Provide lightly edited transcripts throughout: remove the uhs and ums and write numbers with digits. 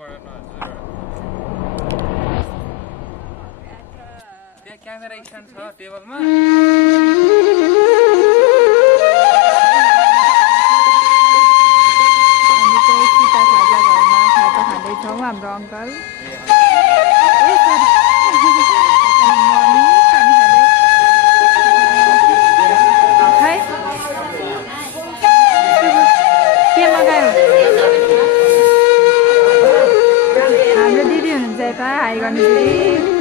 त्यहाँ camera stand छ टेबलमा हामी चाहिँ सीता खाजा घरमा खाजा खाँदैछौँ हाम्रो अङ्कल मम्मी खाने खाँदै खै के मगायो हाम्रो दिदी हुनुहुन्छ यता हाई गर्ने दिदी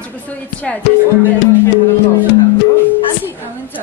मान्छेको सो इच्छा हुन्छ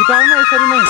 छिटाउन यसरी नै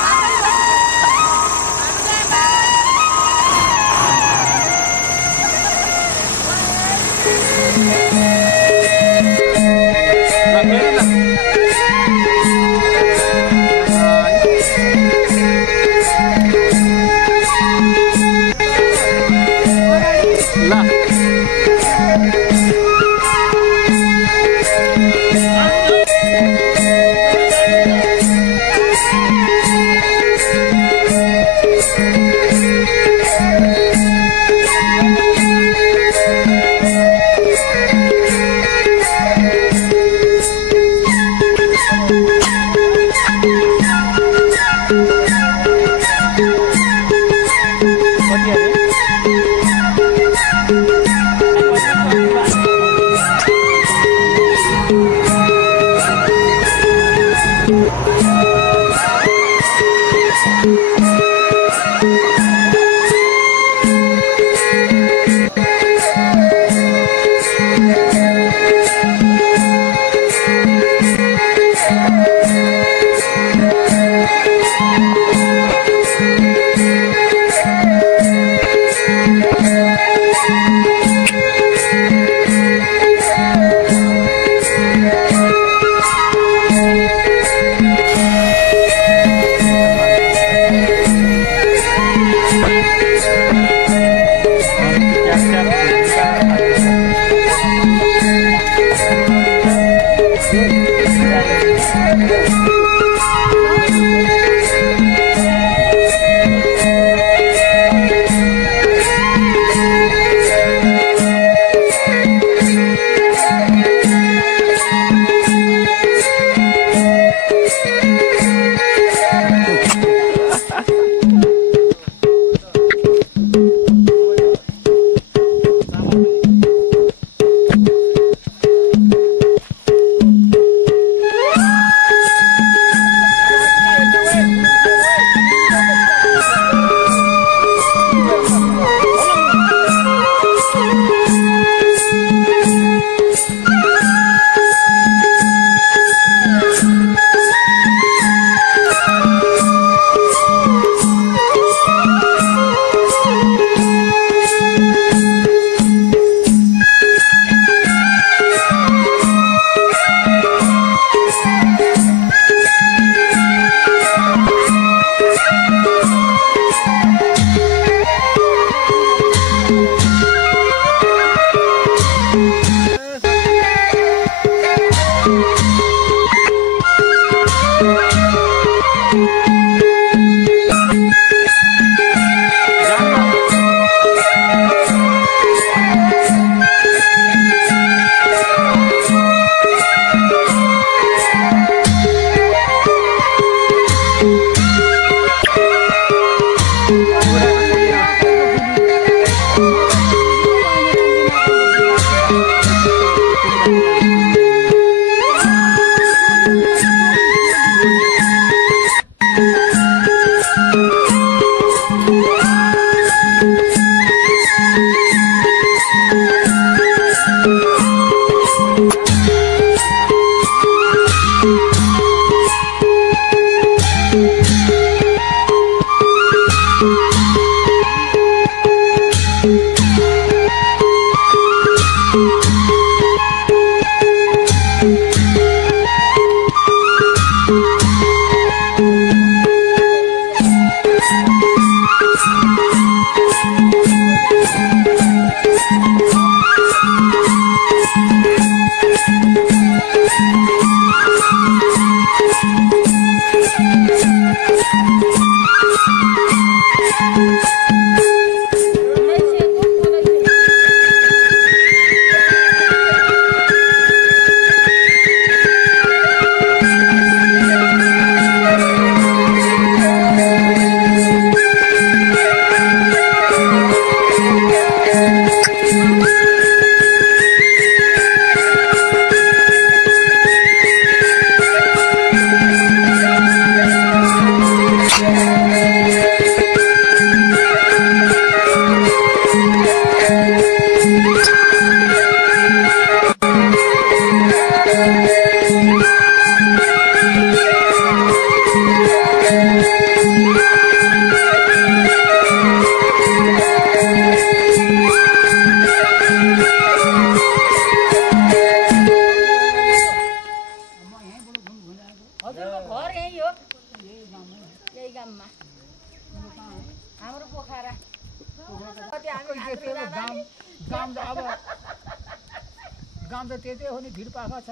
गाउँ त त्यतै हो नि भिरपाखा छ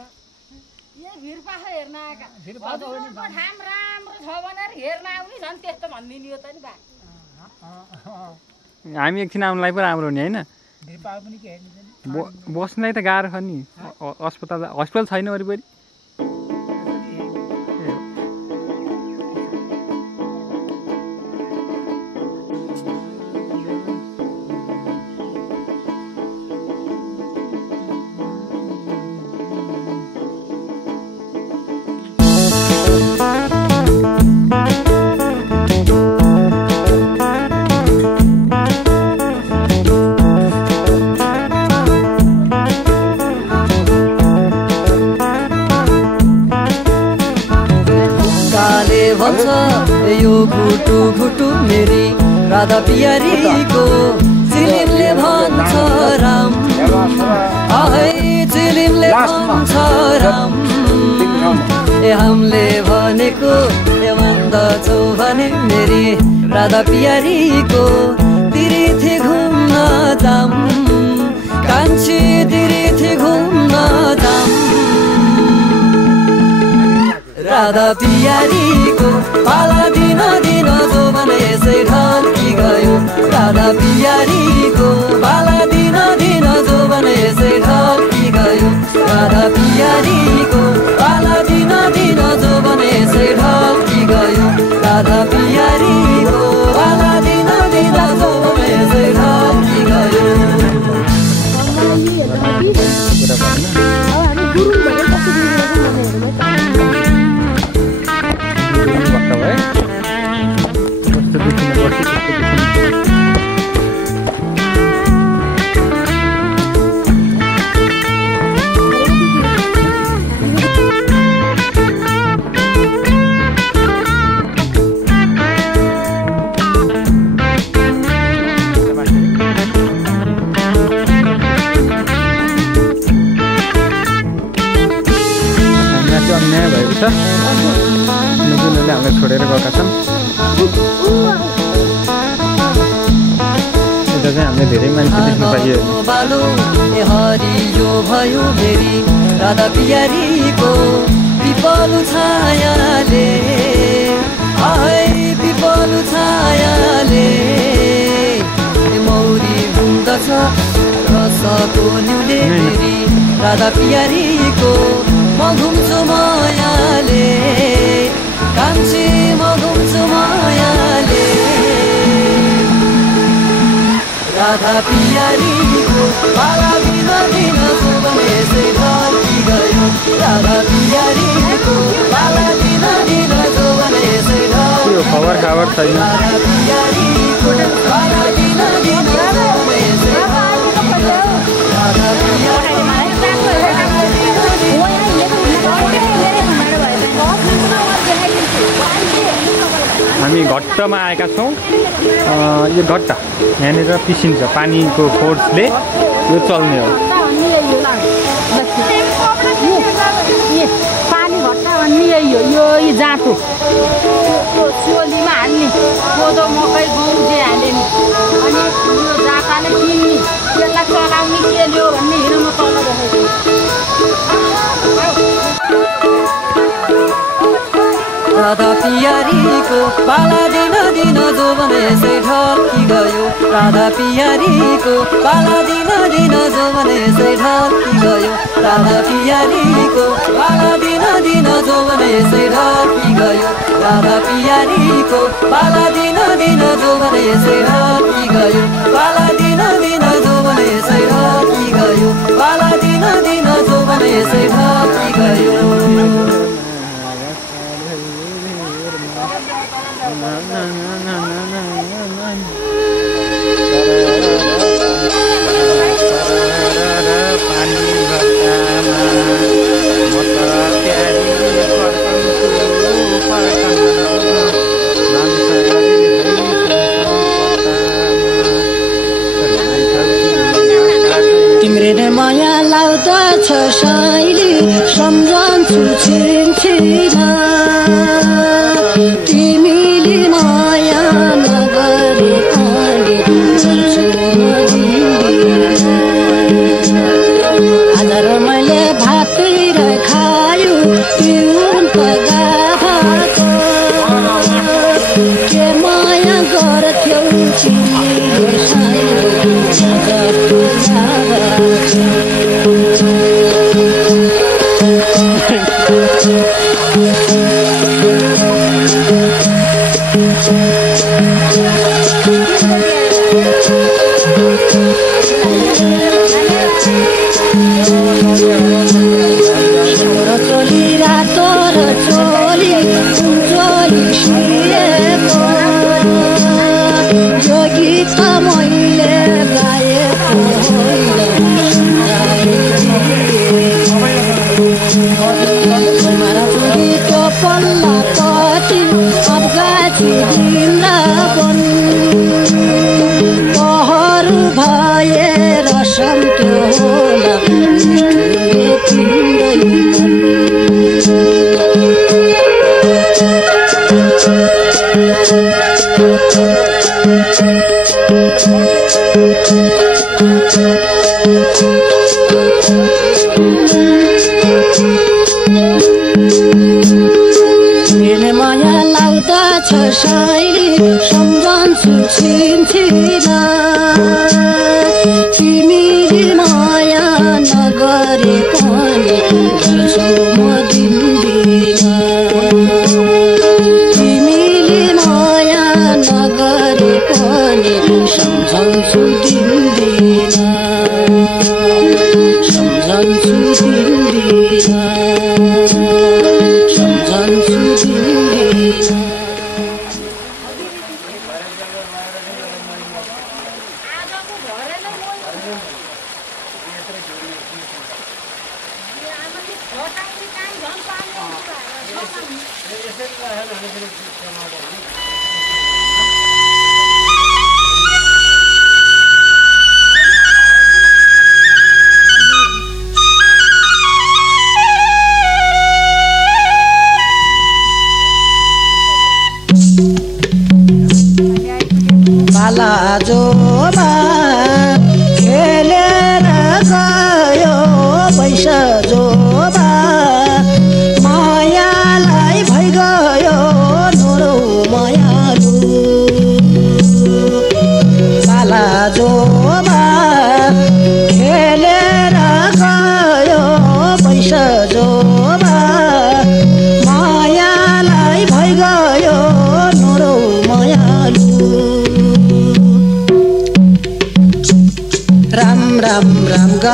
यो भिरपाखा हेर्न आएका भिरपाखा हो नि ठाम राम्रो छ भनेर हेर्न आउने झन् त्यस्तो भन्दिनु यो त नि बा हामी एकछिन आउनलाई पो राम्रो नि हैन भिरपाखा पनि के हेर्नु बस्नलाई त गाह्रो छ नि अस्पताल छैन वरिपरि यो घुटु घुटु मेरी राधा पियारीको चिलिमले भन्छ राम आहै चिलिमले भन्छ राम ए हामीले भनेको ए भन्दछौ भने मेरी राधा पियारीको तिरिथि घुम्न जाम कान्छी तिरिथि घुम्न जाम राधा पियारीको पाला दिन दिन जो भने यसै ढल्की गयो राधा पियारीको पाला दिन दिन जो भने यसै ढल्की गयो राधा पियारीको पाला दिन दिन जो भने यसै ढल्की गयो राधा पियारीको पाला दिन दिन जो भने यसै ढल्की गयो हुनुहुन्छ जुनले हामीलाई छोडेर गएका छन् यता चाहिँ हामीले धेरै मान्छे देख्न पाइयो हरियो भयो फेरि राधा पियारीको पिपलु छायाले पिपलु छायाले मौरी हुँदछ रसको न्युले फेरि राधा पियारीको म घुम्छु मायाले कान्छी म घुम्छु मायाले राधा पियारीको पाला दिन दिन सुबने से ढल्की गयो राधा पियारीको पाला दिन दिन सुबने से ढल्की खबर छैन राधा पियारीको पाला दिन दिन सुबने से ढल्की गयो राधा हामी घट्टमा आएका छौँ यो घट्टा यहाँनिर पिसिन्छ पानीको फोर्सले यो चल्ने हो पानी घट्टा भन्ने यही हो यो जाँतो सोलीमा हाल्ने कोदो मकै गहुँ हाल्ने अनि यो जाँताले किन्ने त्यसलाई चलाउने के ल्यायो भन्ने हिँड्नु तल रहेको राधा पियारीको पाला दिन दिन जोबने से ढल्की गयो राधा पियारीको पाला दिन दिन जोबने से ढल्की गयो राधा पियारीको पाला दिन दिन जोबने से ढल्की गयो राधा पियारीको पाला दिन दिन जोबने से ढल्की गयो पाला दिन दिन जोबने से ढल्की गयो पाला दिन दिन जोबने से ढल्की गयो तिम्रे माया लाउँदछ साइली सम्झन्छु छिनछिना तिमीले माया नगरे पनि आज मैले भातिर खायो पिउन पगाभाको के माया गर्थ्यौ तिमीले साइली साइली सम्झन्छु छिनछिना तिमीले माया नगरे पनि गर्छु म दिन्दिना तिमीले माया नगरे पनि सम्झन्छु दिन्दिना सम्झन्छु दिन्दिना सम्झन्छु दिन्दिना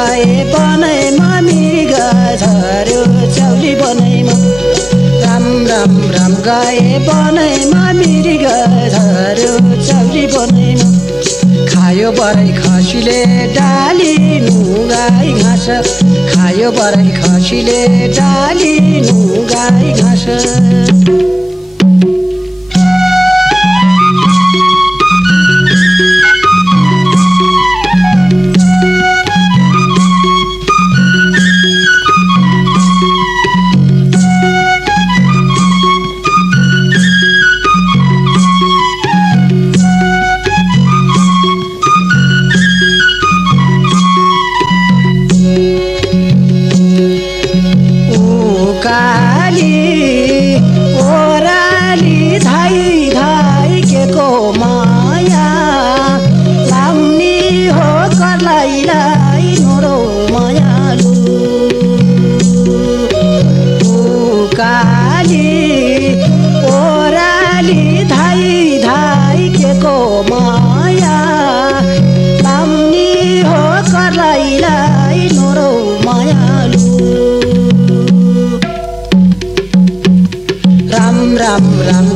गए बनैमा मृग झर्यो चौली बनैमा राम राम राम गए बनैमा मृग झर्यो चौली बनैमा खायो बराई खसीले डालिनु गाई घाँस खायो बराई खसीले डालिनु गाई घाँस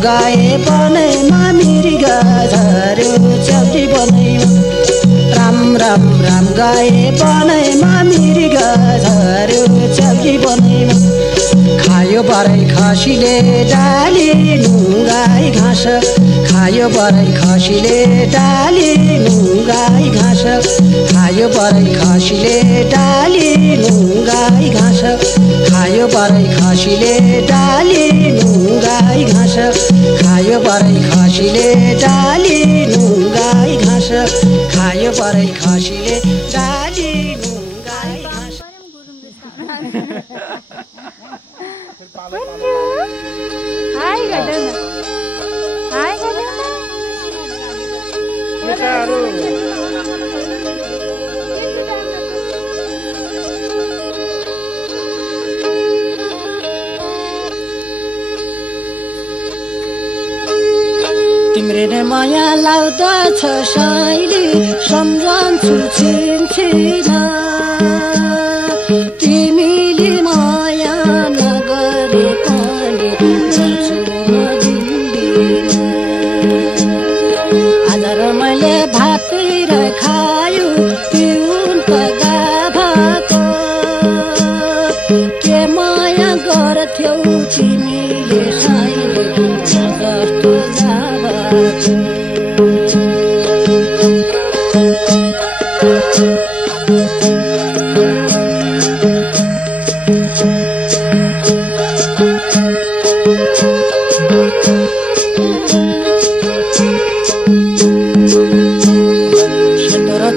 गए बनैमा मृग झर्यो चौली बनैमा राम राम राम गए बनैमा मृग झर्यो चौली बनैमा खायो बराई खसीले डालिनु गाई घाँस खायो बराई खसीले डालिनु गाई घाँस खायो बराई खसीले डालिनु गाई घाँस खायो बराई खसीले डालिनु गाई घाँस खायो बराई खसीले डालिनु गाई घाँस खायो बराई खसीले डालिनु गाई घाँस हाय गडन तिम्रे नै माया लाउँदछ साइली सम्झन्छु छिनछिन तिमीले माया नगरे पनि जान्छु म जिन्दिन आज मैले भातिर खायो पिउन त गाभाको के माया गर्थ्यौ तिमीले साइली जस्तो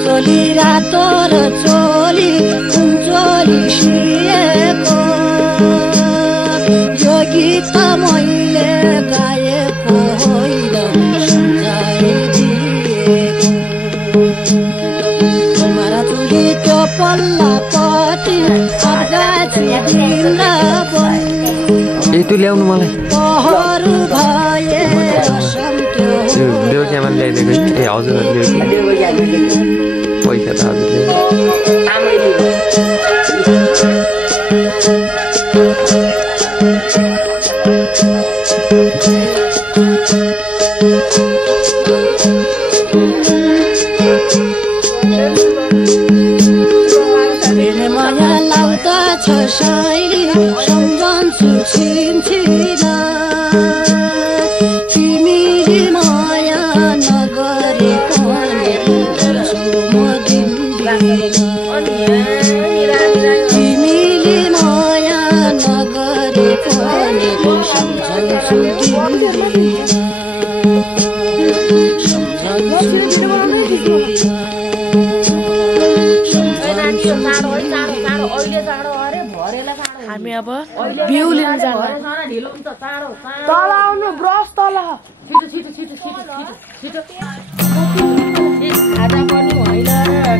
चोली रातो र चोली कुञ्चोली सिएको यो गीत मैले गाएको होइन सम्झाइदिएको मारा चोली त्यो पल्लापट्टि तु ल्याउनु मलाई पहरु भए देव क्यामेरा ल्याइदिएको ए हजुर पैसा त हजुर माया लाउँदछ साइली सम्झन्छु छिनछिन तिमीले माया नगरे पनि जान्छु म जिन्दिन तिमीले माया नगरे पनि सम्झन्छु जिन्दिन हामी अब बिउ लिन जान्छ तल आउनु ब्रस तल छिटो छिटो छिटो छिटो छिटो छिटो आज पनि होइन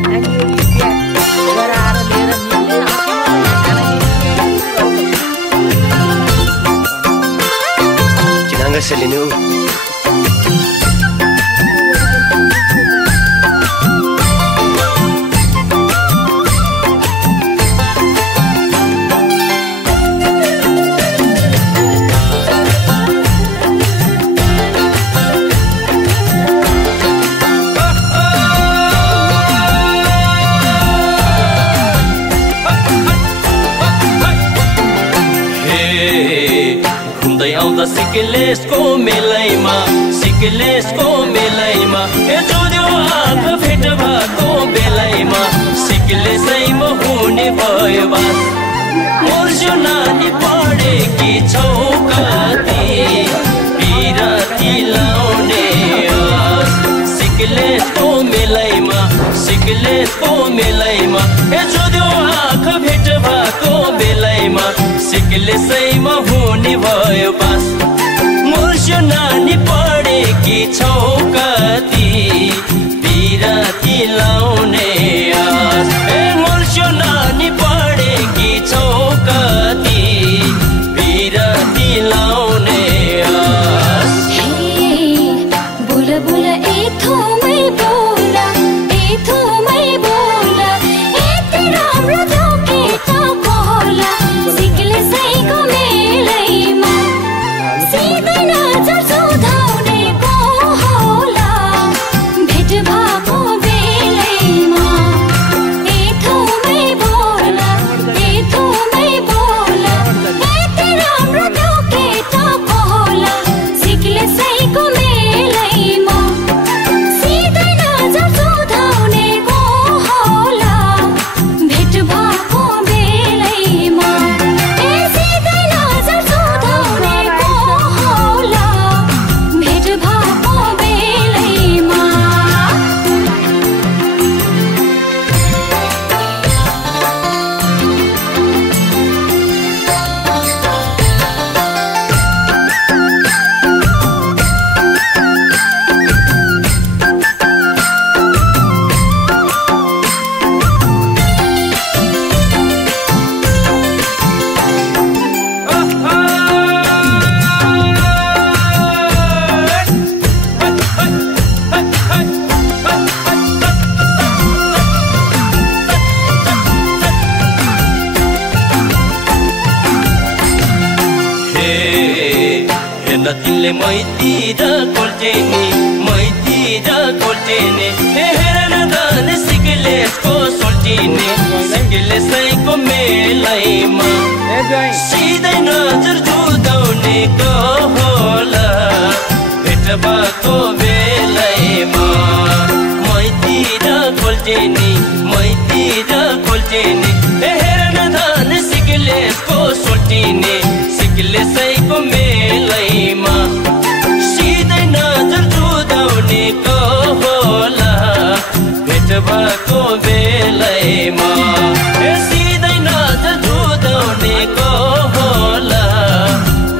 खानी गराएर लिएर चिनाङ्ग सेलिनु सिक्लेसको मेलैमा ए जोड्यो आँख भेट भएको बेलैमा सिक्लेसैमा हुने भयो बास मोर्स्यो नानी पढेकी छौ कति बिराती लाउने आस सिक्लेसको मेलैमा ए जोड्यो आँख भेट भएको बेलैमा सिक्लेसैमा हुने भयो बास मोर्स्यो नानी पढेकी छौ कति बिराती लाउने आस ए मोर्स्यो नानी पढेकी छौ कति बिराती लाउने आस बोल बोल एथोमै बोला यति राम्रो धोके त होला सिक्लेसैको मेलैमा सिधै नजर सुधाउने को होला भेट भएको बेलैमा एथोमै बोला यति राम्रो धोके त होला सिक्लेसैको मेलैमा सिधै नजर सुधाउने को होला भेट भएको बेलैमा सिधै नजर सुधाउने को होला भेट भएको बेलैमा तिमीले मैतिर कोल्टेनी हेर न धन सिक्लेसको सिक्लेसैको मेलैमा सिधै नजर जुदाउने को होला भेट भएको बेलैमा मैतिर कोल्टेनी हेर न धन सिक्लेसको सिक्लेसैको मेलैमा सिधै नजर जुदाउने को होला भेट भएको बेलैमा सिधै नजर जुदाउने को होला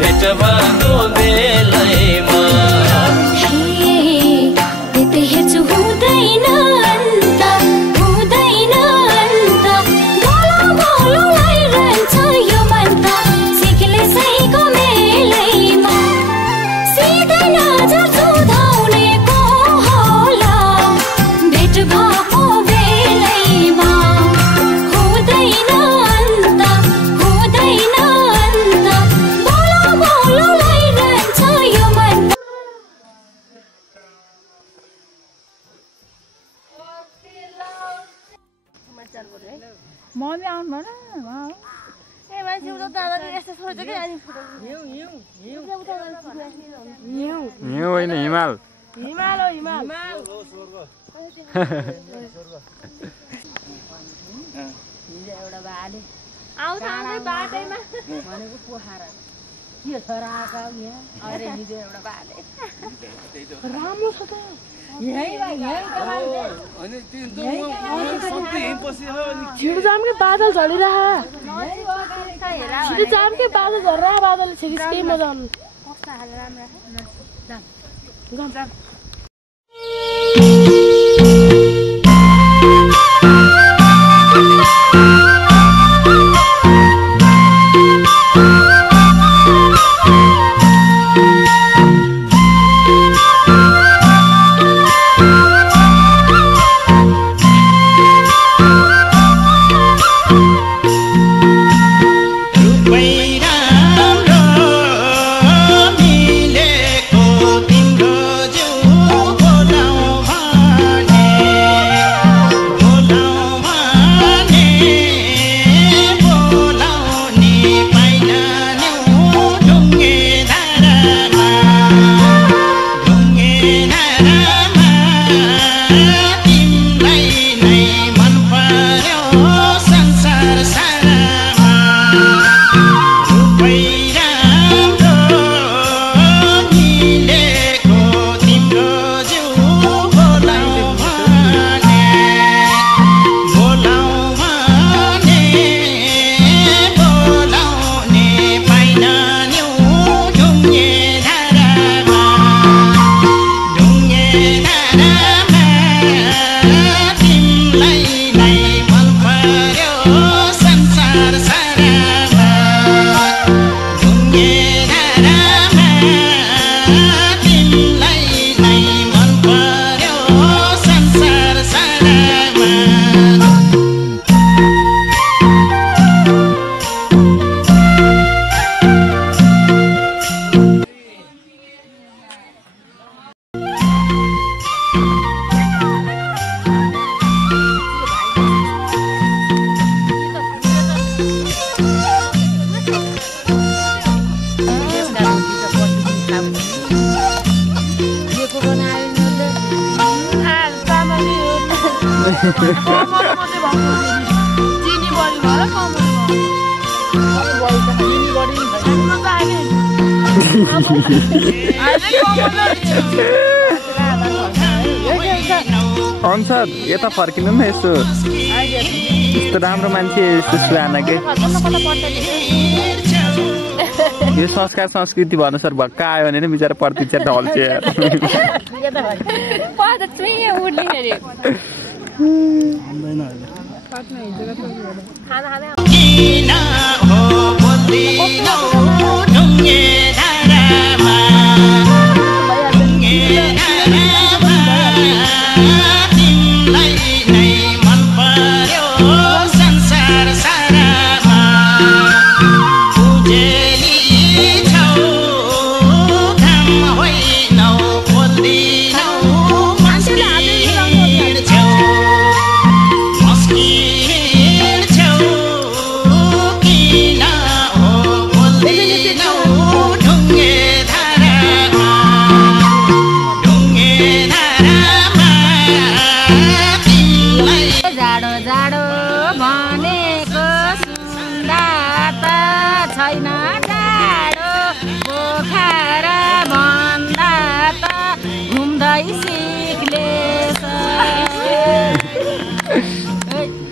भेट भएको बेलैमा यति हेर्छु हुँदैन अन्त बोलो लागिरहन्छ यो मन त सिक्लेसैको मेलैमा सिधै नजर सुधाउने को होला भेट भएको बेलैमा हुँदैन अन्त बोलो लागिरहन्छ यो मन मम्मी आउनु भन ए मान्छे उता दादाले यस्तो सोचेको कि अनि यो होइन हिमाल हिमाल एउटा बाले आउँछ बाटैमा भनेको पोखरा के छ र आका यहाँ अरे हिजो एउटा बाले राम्रो छ त छिटो बादल झरिरह छिटो बादल झर्रा बादल छ के मजा आउनु मिलेको तिम्रो जिउ चिनी बढी भएर अनुसार यता फर्किनु न यसो यस्तो राम्रो मान्छे यस्तो सुहाना के यो संस्कार संस्कृति अनुसार भक्क आयो भने बिचरा प्रतिक्षा ढल्छ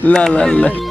La la la.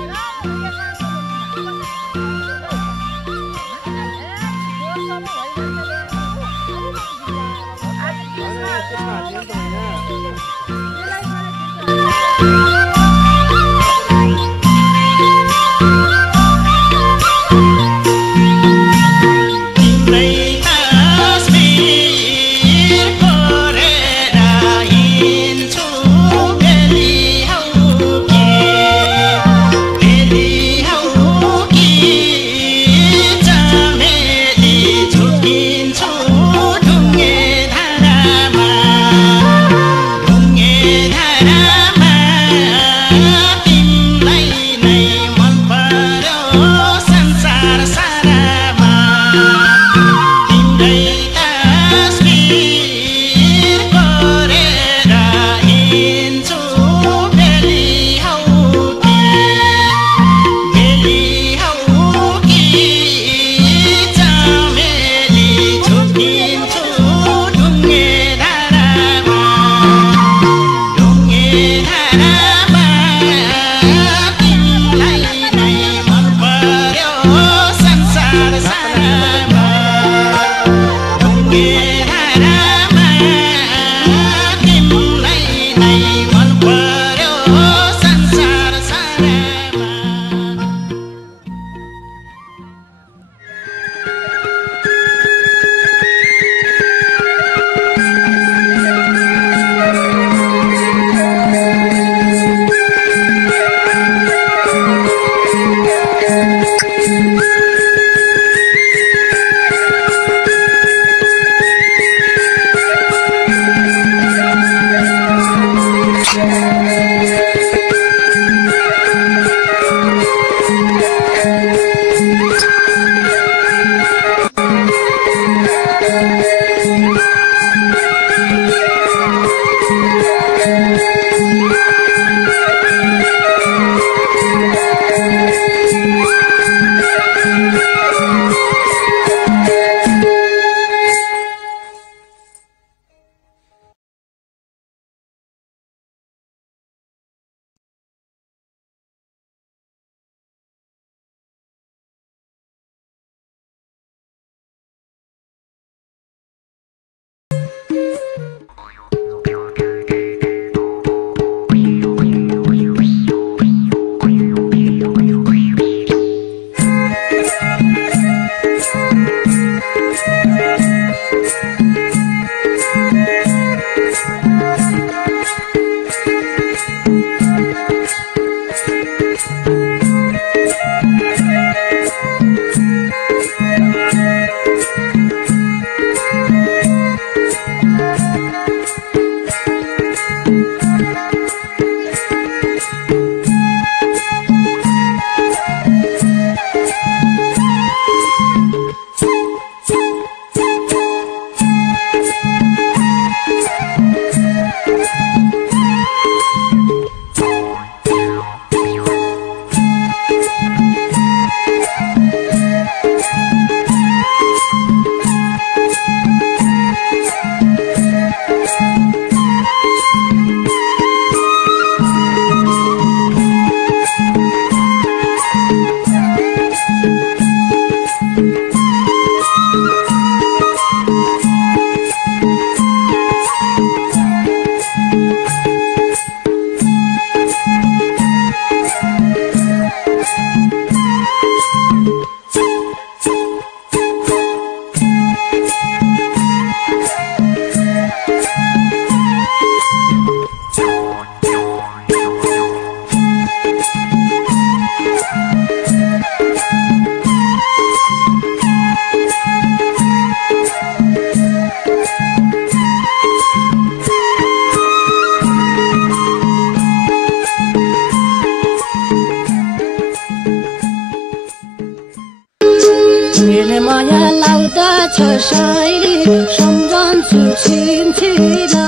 मेरे माया लाउँदछ साइली सम्झन्छु छिनछिना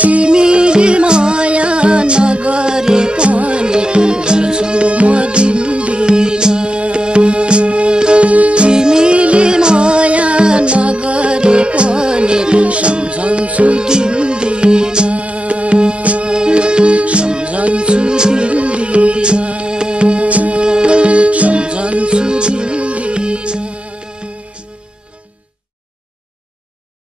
तिमीले माया नगरे पनि गर्छु म दिनदिन तिमीले माया नगरे पनि सम्झन्छु दिनदिन सम्झन्छु दिनदिन सम्झन्छु दिनदिन